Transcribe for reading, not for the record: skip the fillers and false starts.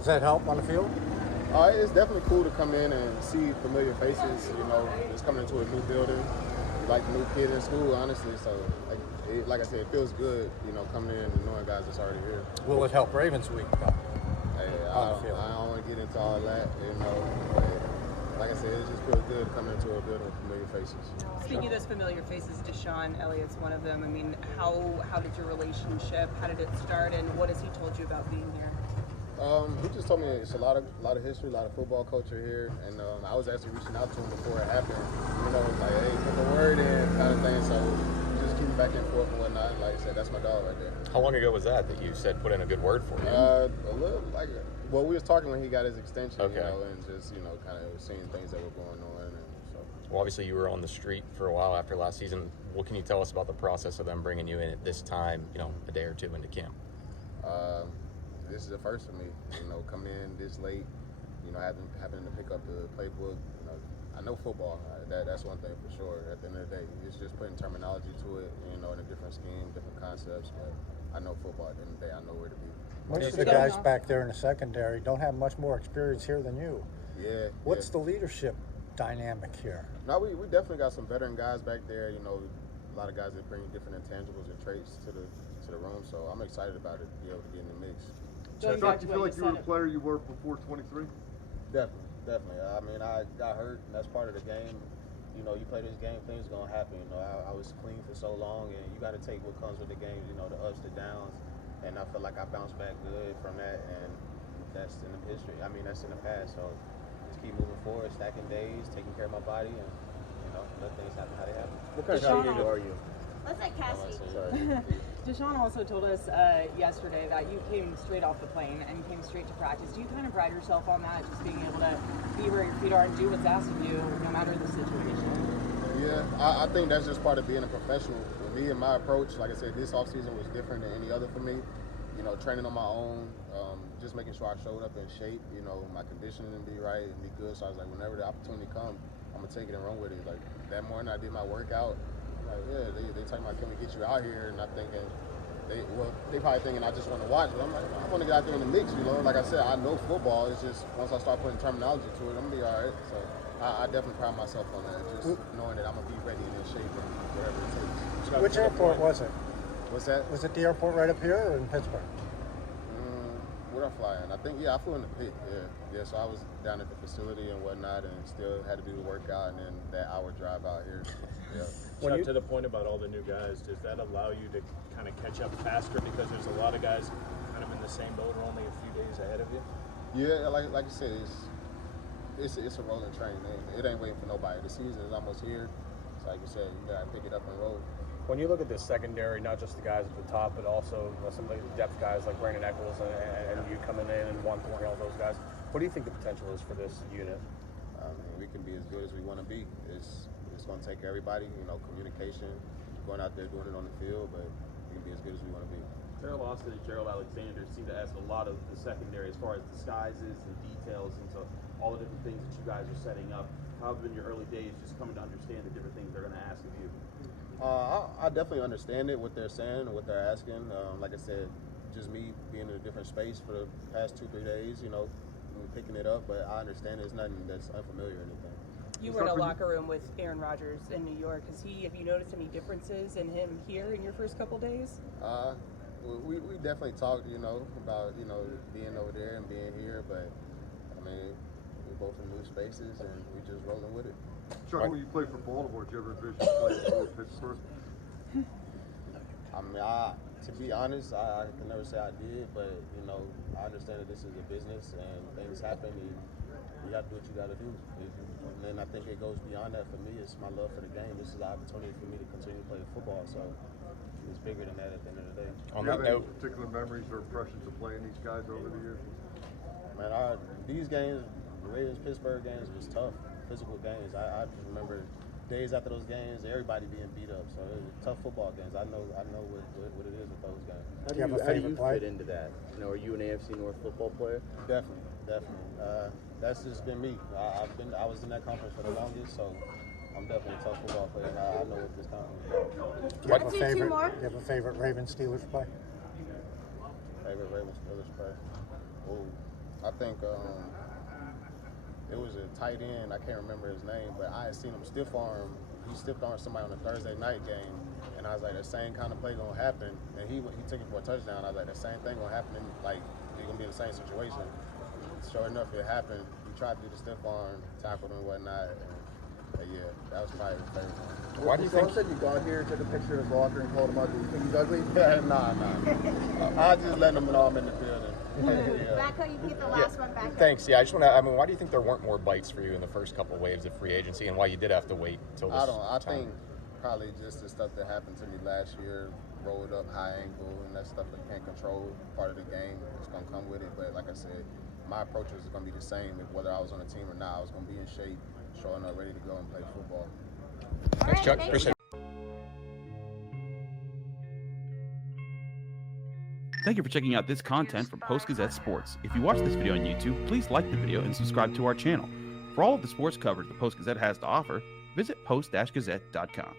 Does that help on the field? It's definitely cool to come in and see familiar faces. You know, just coming into a new building, like a new kid in school, honestly. So, like I said, it feels good. You know, coming in and knowing guys that's already here. Will it help Ravens week, though? Hey, I don't want to get into all that. You know, but like I said, it just feels good coming into a building with familiar faces. Speaking of those familiar faces, DeShon, Elliott's one of them. I mean, how did your relationship? How did it start? And what has he told you about being here? He just told me it's a lot of history, a lot of football culture here, and I was actually reaching out to him before it happened. You know, like, hey, put the word in, kind of thing. So just keep back and forth and whatnot. Like I said, that's my dog right there. How long ago was that you said put in a good word for him? A little well, we was talking when he got his extension, okay. You know, and just kind of seeing things that were going on, and so. Well, obviously you were on the street for a while after last season. What can you tell us about the process of them bringing you in at this time? You know, a day or two into camp. This is the first for me, you know, coming in this late, you know, having to pick up the playbook. You know, I know football. That's one thing for sure. At the end of the day, it's just putting terminology to it, you know, in a different scheme, different concepts. But I know football. At the end of the day, I know where to be. Most of the guys back there in the secondary don't have much more experience here than you. Yeah. What's the leadership dynamic here? No, we definitely got some veteran guys back there. You know, a lot of guys that bring different intangibles and traits to the room. So I'm excited about it, to be able to get in the mix. Chuck, you feel like you were the player you were before 23? Definitely. I mean, I got hurt, and that's part of the game. You know, you play this game, things are gonna happen. You know, I was clean for so long, and you got to take what comes with the game. You know, the ups, the downs, and I feel like I bounced back good from that, and that's in the history. I mean, that's in the past. So just keep moving forward, stacking days, taking care of my body, and you know, let things happen how they happen. What kind of guy are you? Let's let Cassie. DeShon also told us yesterday that you came straight off the plane and came straight to practice. Do you kind of pride yourself on that, just being able to be where your feet are and do what's asked of you, no matter the situation? Yeah, I think that's just part of being a professional. For me and my approach, like I said, this offseason was different than any other for me. You know, training on my own, just making sure I showed up in shape, you know, my conditioning and be right and be good. So I was like, whenever the opportunity comes, I'm going to take it and run with it. Like, that morning I did my workout. Like, yeah, they talking about, can we get you out here? And I'm thinking, they probably thinking I just want to watch, but I'm like, I want to get out there in the mix, you know. Like I said, I know football. It's just once I start putting terminology to it, I'm gonna be all right. So I definitely pride myself on that, just knowing that I'm gonna be ready and in shape and whatever it takes. Which airport was it? What's that? Was it the airport right up here or in Pittsburgh? Where I fly in? I think, I flew in the pit, yeah. So I was down at the facility and whatnot and still had to do the workout and then that hour drive out here, yeah. Chuck, to the point about all the new guys, does that allow you to kind of catch up faster because there's a lot of guys kind of in the same boat or only a few days ahead of you? Yeah, like you said, it's a rolling train. It ain't waiting for nobody. The season is almost here. So like you said, you gotta pick it up and roll. When you look at this secondary, not just the guys at the top, but also some of the depth guys like Brandon Eccles and you coming in and Juan Thornhill, all those guys, what do you think the potential is for this unit? I mean, we can be as good as we want to be. It's going to take everybody, you know, communication, going out there doing it on the field, but we can be as good as we want to be. Terrell Austin and Gerald Alexander seem to ask a lot of the secondary as far as disguises and details and so all the different things that you guys are setting up. How have been your early days just coming to understand the different things they're going to ask of you? I definitely understand it, what they're saying and what they're asking. Like I said, just me being in a different space for the past 2-3 days, you know, picking it up, but I understand it's nothing that's unfamiliar or anything. You were in a locker room with Aaron Rodgers in New York. Have you noticed any differences in him here in your first couple days? We definitely talked, you know, about, you know, being over there and being here, but I mean, we're both in new spaces and we're just rolling with it. Chuck, when you played for Baltimore, did you ever envision playing for Pittsburgh? I mean, to be honest, I can never say I did, but, you know, I understand that this is a business and things happen and you got to do what you got to do. And then I think it goes beyond that for me. It's my love for the game. This is an opportunity for me to continue playing football, so it's bigger than that at the end of the day. On that note, any particular memories or impressions of playing these guys over the years? Man, these games, the Ravens-Pittsburgh games was tough, physical games. I remember days after those games, everybody being beat up. So it was tough football games. I know what it is with those games. How do you fit into that? You know, are you an AFC North football player? Definitely. That's just been me. I was in that conference for the longest, so I'm definitely a tough football player. I know what this conference is about. Do you have a favorite Ravens Steelers play? Favorite Ravens Steelers play? Oh, I think it was a tight end. I can't remember his name, but I had seen him stiff arm. He stiff armed somebody on a Thursday night game, and I was like, the same kind of play gonna happen. And he took it for a touchdown. I was like, the same thing gonna happen. Like, you're gonna be in the same situation. Sure enough, it happened. He tried to do the stiff arm, tackled him and whatnot. And yeah, that was probably his favorite one. Why do you think said you got here, took a picture of his locker, and called him out? Do you think he's ugly? Nah. I just letting him know I'm in the building. Yeah. Back up, you get the last one back up. Thanks. Yeah, I just want to. I mean, why do you think there weren't more bites for you in the first couple waves of free agency, and why you did have to wait till this I time? think probably just the stuff that happened to me last year, rolled up high ankle, and that stuff that can't control. Part of the game, it's gonna come with it. But like I said, my approach was gonna be the same. Whether I was on a team or not, I was gonna be in shape, showing up, ready to go and play football. Thanks, Chuck. Appreciate it. Thank you for checking out this content from Post-Gazette Sports. If you watch this video on YouTube, please like the video and subscribe to our channel. For all of the sports coverage the Post-Gazette has to offer, visit post-gazette.com.